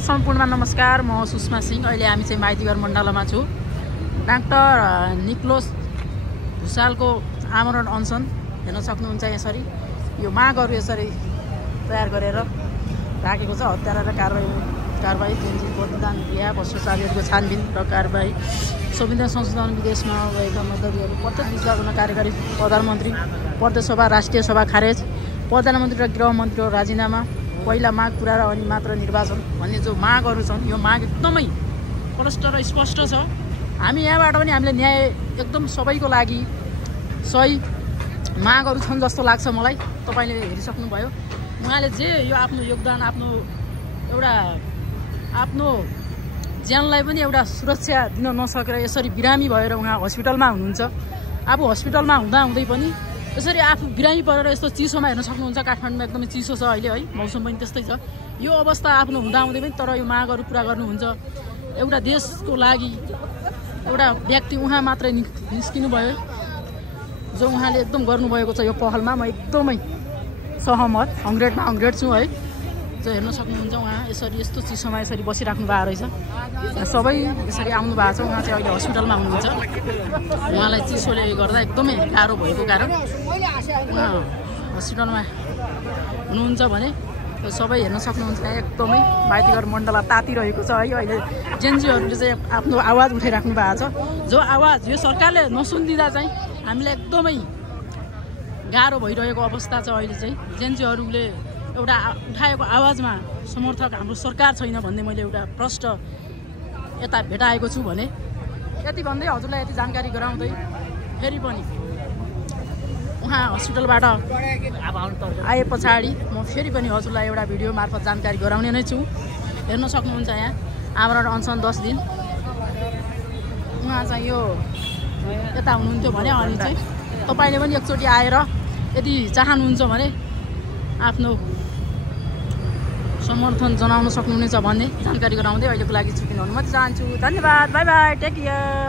सम्पूर्णमा नमस्कार। म सुषमा सिंह। अहिले हामी चाहिँ माइतीघर मण्डलामा छु। डाक्टर निक्लोस भुसालको आमरण अनसन हेर्न सक्नुहुन्छ। यसरी यो मागहरू यसरी तयार गरेर राखेको छ। हत्यारा र कारबाही जेन्जी बलिदान बिहा भ्रष्टाचारीहरूको छानबिन र कारबाही संविधान संशोधन विदेशमा भएका मद्दतीहरू प्रत्येक विभागमा कार्यकारी प्रधानमन्त्री प्रदेशसभा राष्ट्रिय सभा खारेज प्रधानमन्त्री र गृहमन्त्रीको राजीनामा पहिला माग पुरा र अनि मात्र निर्वाचन भन्ने जो मागहरू छन् यो माग एकदमै स्पष्ट र स्पष्ट छ। हामी यहाँबाट पनि हामीले न्याय एकदम सबैको लागि सही मागहरू छन् जस्तो लाग्छ मलाई। तपाईले हेरिसक्नुभयो। उहाँले जे यो आफ्नो योगदान आफ्नो ज्यानलाई पनि एउटा सुरक्षा दिन नसकेर यसरी बिरामी भएर उहाँ हस्पिटलमा हुनुहुन्छ। अब हस्पिटलमा हुँदै पनि यसरी आफू बिरामी परेर यस्तो चिसोमा हेर्न सक्नुहुन्छ। काठमाडौँमा एकदमै चिसो छ अहिले है, मौसम पनि त्यस्तै छ। यो अवस्था आफ्नो हुँदै पनि तर यो मागहरू पुरा गर्नुहुन्छ। एउटा देशको लागि एउटा व्यक्ति उहाँ मात्रै निस्किनु भयो जो उहाँले एकदम गर्नुभएको छ। यो पहलमा म एकदमै सहमत, हङ्ग्रेड छु है। जो हेर्न सक्नुहुन्छ उहाँ यसरी यस्तो चिसोमा यसरी बसिराख्नु भएको रहेछ। सबै यसरी आउनु भएको छ। उहाँ चाहिँ अहिले हस्पिटलमा हुनुहुन्छ। उहाँलाई चिसोले गर्दा एकदमै गाह्रो भएको कारण उहाँ हस्पिटलमा हुनुहुन्छ भने सबै हेर्न सक्नुहुन्छ। एकदमै माइतीघर मण्डला तातिरहेको छ है। अहिले जेन्जीहरूले चाहिँ आफ्नो आवाज उठाइराख्नु भएको छ। जो आवाज यो सरकारले नसुनिदिँदा चाहिँ हामीलाई एकदमै गाह्रो भइरहेको अवस्था छ। अहिले चाहिँ जेन्जीहरूले एउटा उठाएको आवाजमा समर्थक हाम्रो सरकार छैन भन्ने मैले एउटा प्रश्न यता भेटाएको छु भने यति भन्दै हजुरलाई यति जानकारी गराउँदै फेरि पनि उहाँ हस्पिटलबाट आए पछाडि म फेरि पनि हजुरलाई एउटा भिडियो मार्फत जानकारी गराउने नै छु। हेर्न सक्नुहुन्छ यहाँ आमरण अनसन 10 दिन। उहाँ चाहिँ यो यता हुनुहुन्थ्यो भने अनि चाहिँ तपाईँले पनि एकचोटि आएर यदि चाहनुहुन्छ भने आफ्नो समर्थन जनाउन सक्नुहुनेछ भन्ने जानकारी गराउँदै अहिलेको लागि छुट्टी हुनु म चाहन्छु। धन्यवाद, बाई बाई, टेक केयर।